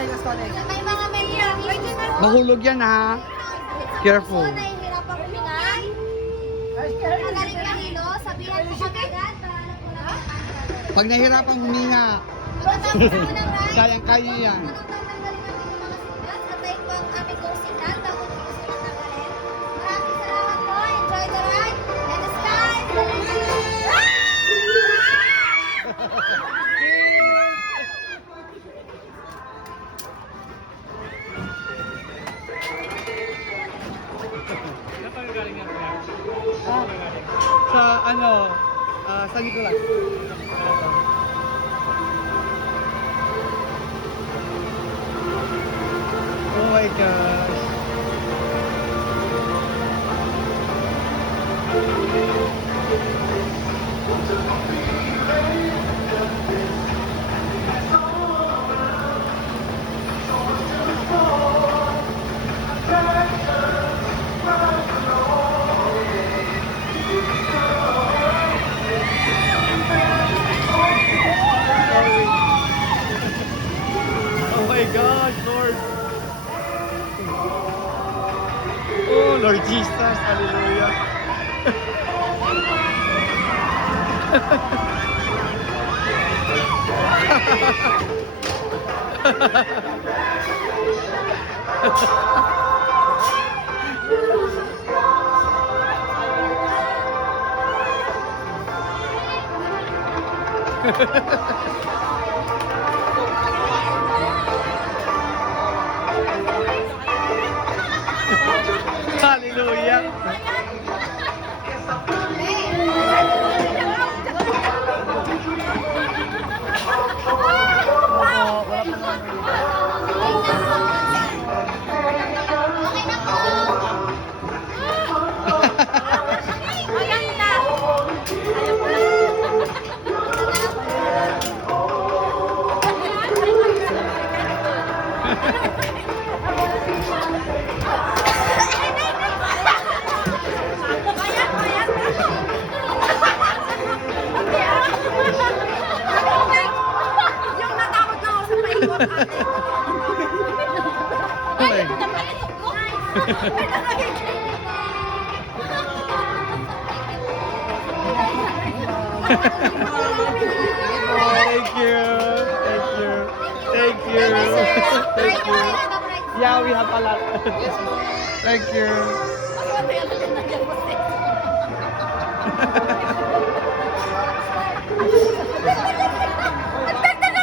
May mga may Mahulog yan ha. Careful. nahihirapang huminga. Magaling ka hilo, sabihan mo agad para alam ko lang. Pag nahirapang huminga, Pagkatapos mo ng ride, kayang-kaya yan. tanggalin natin yung mga signal. Sabayin ko ang aming go signal bago ko sila tanggalin. Maraming salamat po. Enjoy the ride. And the sky is the limit. Sa ano, San Nicolas. Oh my gosh. Oh my gosh, Lord. Oh, Lord Jesus, hallelujah. Hallelujah. Okay na po. Ayan na. Yung natakot na ako sa paikot. Ay, napakitok ko. Thank you. Thank you. Thank you. Thank you. Yeah, we have a lot. Thank you.